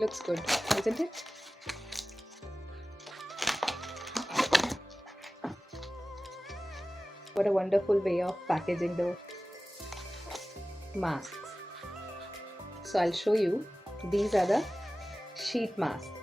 Looks good, isn't it? What a wonderful way of packaging the masks. So I'll show you. These are the sheet masks.